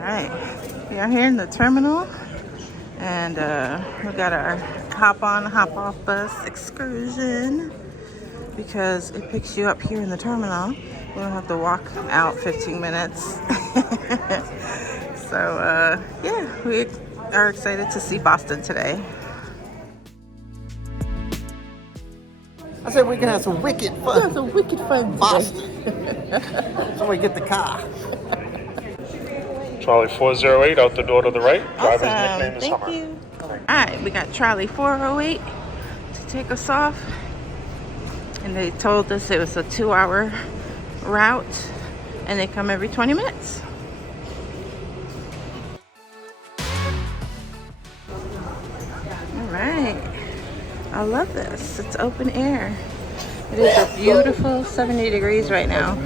Alright, we are here in the terminal, and we got our hop on, hop off bus excursion because it picks you up here in the terminal. You don't have to walk out 15 minutes. So, yeah, we are excited to see Boston today. I said we can have some wicked fun. Yeah, some wicked fun today. Boston. Somebody get the car. Trolley 408 out the door to the right. Driver's Awesome. nickname is Thank Hummer. you. Alright, we got trolley 408 to take us off. And they told us it was a 2-hour route. And they come every 20 minutes. Alright. I love this. It's open air. It is a beautiful 70 degrees right now.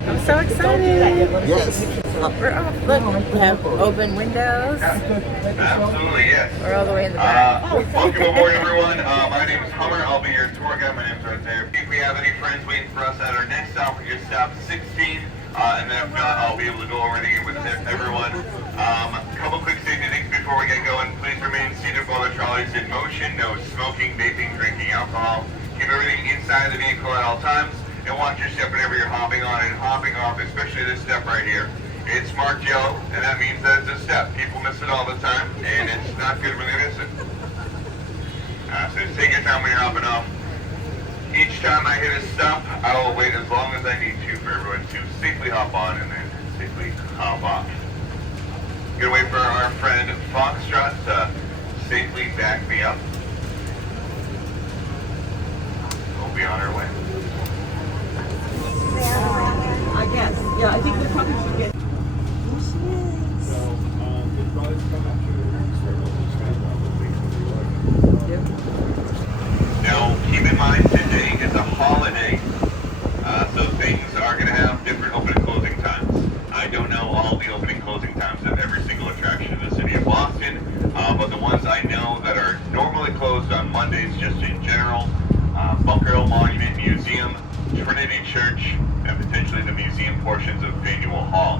I'm so excited. Yes. We're off. Look, we have open windows. Absolutely, yes. We're all the way in the back. Welcome aboard, everyone. My name is Hummer. I'll be your tour guide. My name's right there. If we have any friends waiting for us at our next stop, we're going to stop 16. And then if not, I'll be able to go over there with everyone. Couple quick safety things before we get going. Please remain seated while the trolley is in motion. No smoking, vaping, drinking alcohol. Keep everything inside the vehicle at all times. And watch your step whenever you're hopping on and hopping off, especially this step right here. It's marked yellow, and that means that it's a step. People miss it all the time, and it's not good when they miss it. So just take your time when you're hopping off. Each time I hit a stop, I will wait as long as I need to for everyone to safely hop on and then safely hop off. Gonna wait for our friend Foxtrot to safely back me up. We'll be on our way. I guess. Yeah, I think we probably should get. Now, keep in mind today is a holiday, so things are going to have different open and closing times. I don't know all the opening and closing times of every single attraction in the city of Boston, but the ones I know that are normally closed on Mondays, just in general, Bunker Hill Monument Museum, Trinity Church, and potentially the museum portions of Faneuil Hall.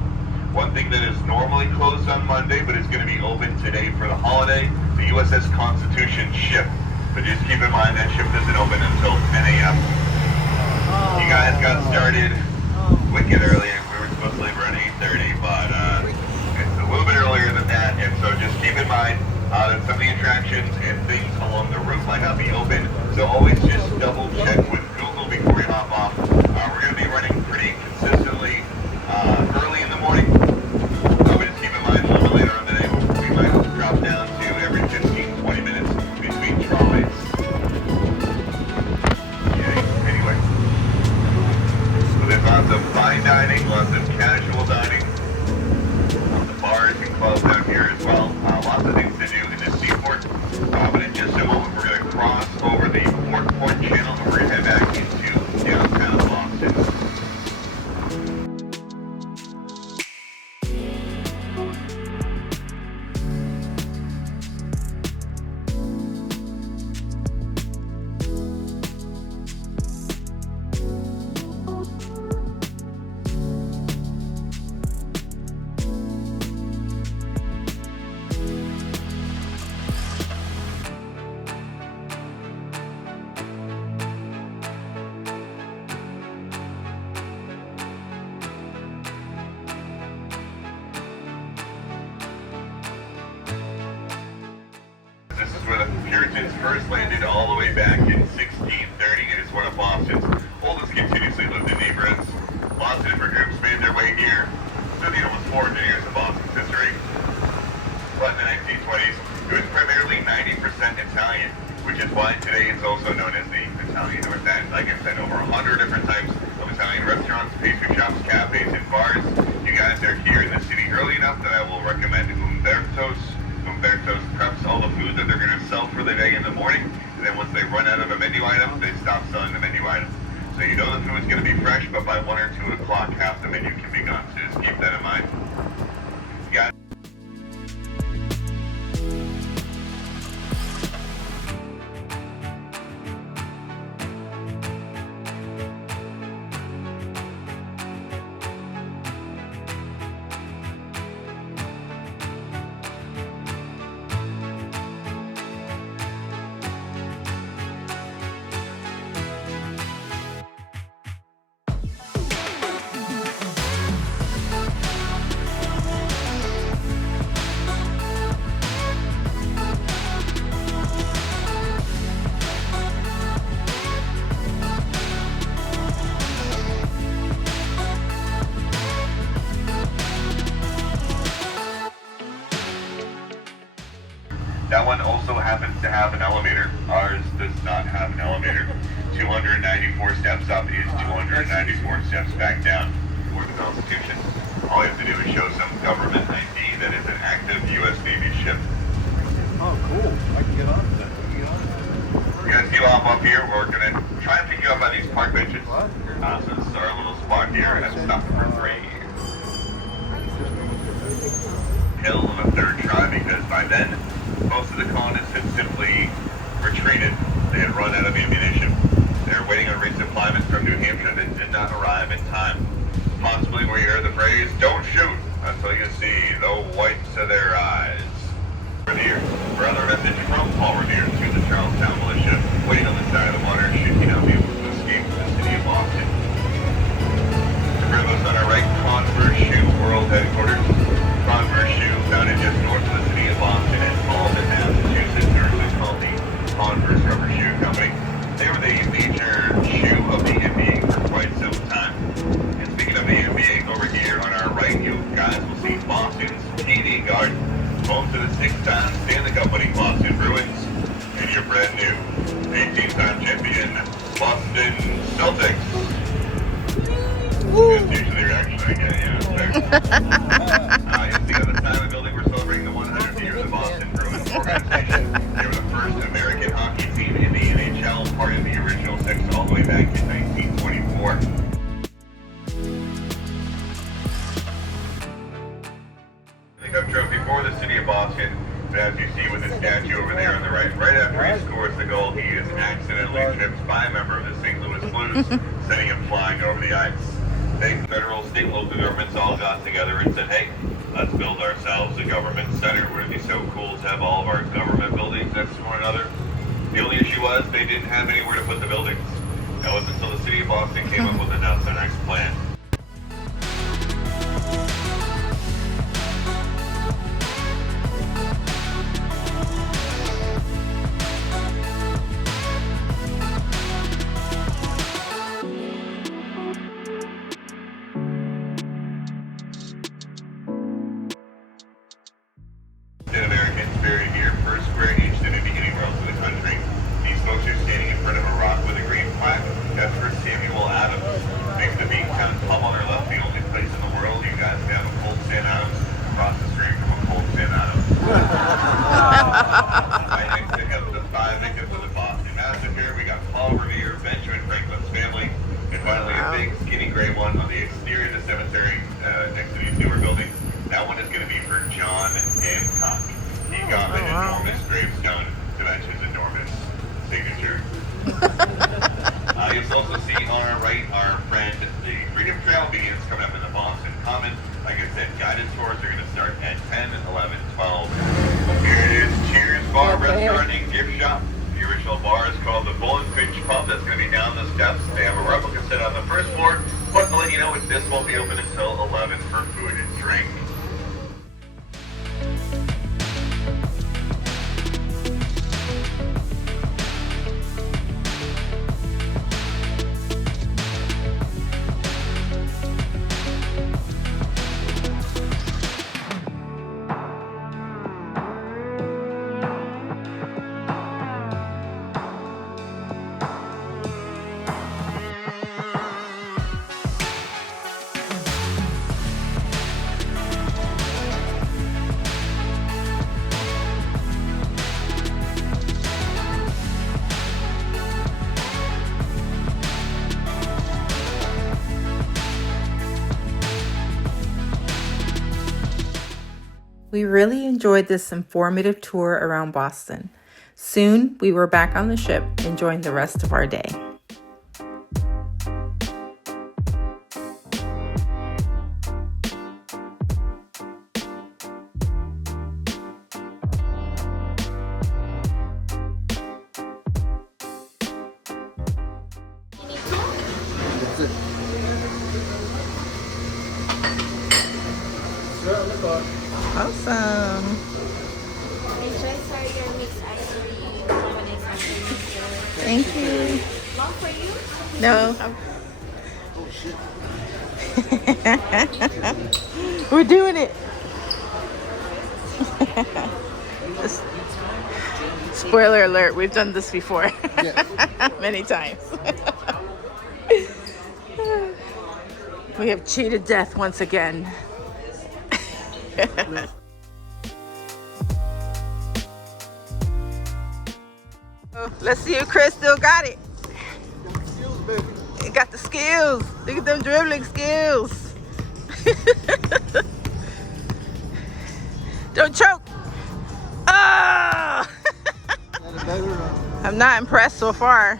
One thing that is normally closed on Monday, but is going to be open today for the holiday, the USS Constitution ship. But just keep in mind that ship isn't open until 10 a.m. You guys got started wicked early. We were supposed to leave around 8:30, but it's a little bit earlier than that. And so just keep in mind that some of the attractions and things along the route might not be open. So always just double check with Google before you hop off. We're going to be running pretty consistently early in the morning. But just keep in mind a little bit later on today, we might drop down to every 15-20 minutes between trolleys. Yeah, anyway. So there's lots of fine dining, lots of casual dining. Lots of bars and clubs out here as well. Lots of things to do in the seaport. But in just a moment, we're going to cross over the Port Channel and we're going to head back into downtown Boston. This is where the Puritans first landed all the way back in 1630. It is one of Boston's oldest continuously lived in neighborhoods. Lots of different groups made their way here through the almost 400 years of Boston's history. But in the 1920s, it was primarily 90% Italian, which is why today it's also known as the Italian North End. Like I said, over 100 different types of Italian restaurants, pastry shops, cafes, and bars. You guys are here in the city early enough that I will recommend Umberto's. Umberto's preps all the food that That one also happens to have an elevator. Ours does not have an elevator. 294 steps up is 294 steps back down for the Constitution. All you have to do is show some government ID that is an active U.S. Navy ship. Oh, cool. I can get on to that. We're going to see you off up here. We're going to try and pick you up on these park benches. So this is our little spot here and stop for free. Hill on the third try because by then most of the colonists had simply retreated. They had run out of ammunition. They were waiting on resupplement from New Hampshire that did not arrive in time. Possibly we hear the phrase, "Don't shoot until you see the whites of their eyes." Revere. Another message from Paul Revere to the Charlestown militia waiting on the side of the water should he not be able to escape the city of Boston. The us on our right, Converse Shoe World Headquarters. Converse Shoe, founded just north of the city of Boston in Malden, Massachusetts, originally called the Converse Rubber Shoe Company. They were the major shoe of the NBA for quite some time. And speaking of the NBA, over here on our right, you guys will see Boston's TD Garden, home to the 6-time Stanley Cup winning Boston Bruins, and your brand new 18-time champion Boston Celtics. That's usually the reaction I get, yeah. You see on the side of the building, we're celebrating the 100 years of Boston Bruins organization. They were the first American hockey team in the NHL, part of the original six all the way back in 1924. The Cup trophy for the city of Boston. But as you see with the statue over there on the right, right after he scores the goal, he is accidentally tripped by a member of the St. Louis Blues, sending him flying over the ice. They, federal, state, local governments all got together and said, hey, let's build ourselves a government center. Would it be so cool to have all of our government buildings next to one another? The only issue was they didn't have anywhere to put the buildings. That was until the city of Boston came up with a nuts and nice plan. Americans buried here per square inch than in anywhere else in the country. These folks are standing in front of a rock with a green plaque. That's for Samuel Adams. Makes the Beantown pub on our left the only place in the world you guys can have a cold Sam Adams across the street from a cold Sam Adams. Right next to him, the 5 victims of the Boston Massacre. We got Paul Revere, Benjamin Franklin's family, and finally a big skinny gray one on the exterior of the cemetery next to these newer buildings. That one is going to be for John Hancock. He got an enormous gravestone to match his enormous signature. You'll also see on our right our friend, the Freedom Trail begins coming up in the Boston Common. Like I said, guided tours are going to start at 10, 11, 12. Here it is, Cheers Bar, Restaurant, and Gift Shop. The original bar is called the Bull and Finch Pub. That's going to be down the steps. They have a replica set on the first floor. But to let you know, this won't be open until 11 for food and drink. We really enjoyed this informative tour around Boston. Soon, we were back on the ship, enjoying the rest of our day. Awesome. Enjoy your mixed ice cream. Have a nice afternoon. Thank you. Long for you? No. We're doing it. Spoiler alert, we've done this before. Yes. Many times. We have cheated death once again. Let's see if Chris still got it. Skills, baby. He got the skills. Look at them dribbling skills. Don't choke. Oh! I'm not impressed so far.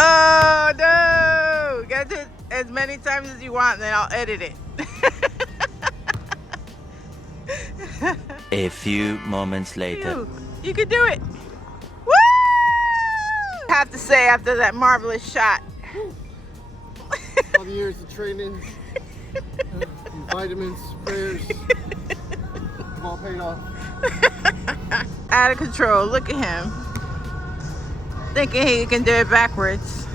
Oh no! You gotta do it as many times as you want, and then I'll edit it. A few moments later. You can do it. Woo! I have to say, after that marvelous shot. All the years of training, vitamins, prayers, have all paid off. Out of control. Look at him. Thinking he can do it backwards.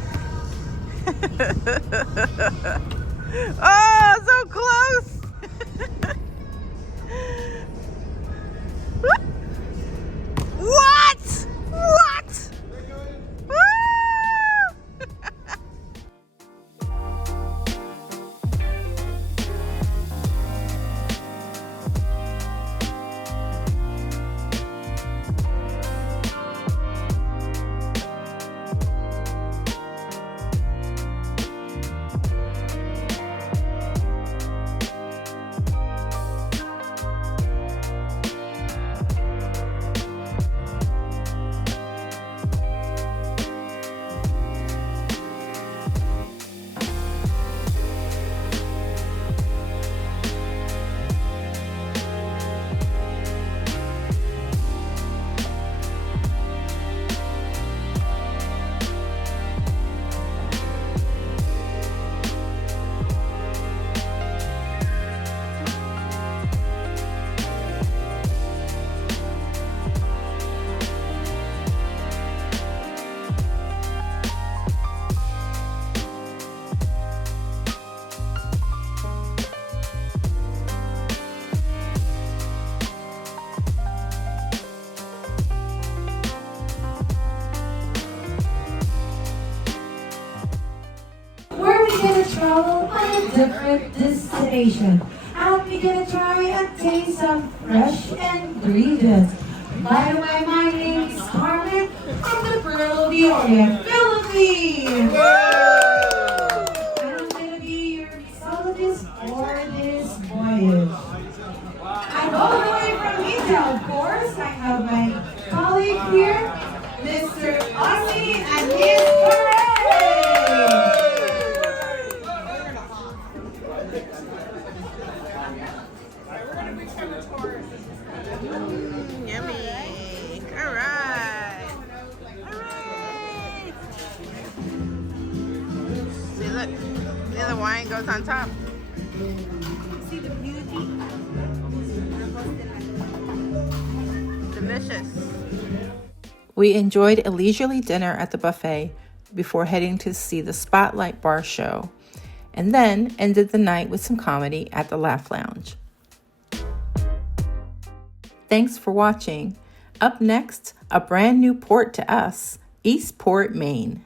Oh, so close. What? What? Woo! Where we gonna travel on a different destination, and we gonna try and taste some fresh ingredients. By the way, my name is Carmen from the Pearl of the Orient, Philippines. And I'm gonna be your mixologist for this voyage. And all the way from India, of course, I have my colleague here, Mr. Ozzy and his parade. Yummy. All right. Hooray. See, look. The other wine goes on top. See the beauty? Delicious. We enjoyed a leisurely dinner at the buffet before heading to see the Spotlight Bar show, and then ended the night with some comedy at the Laugh Lounge. Thanks for watching. Up next, a brand new port to us, Eastport, Maine.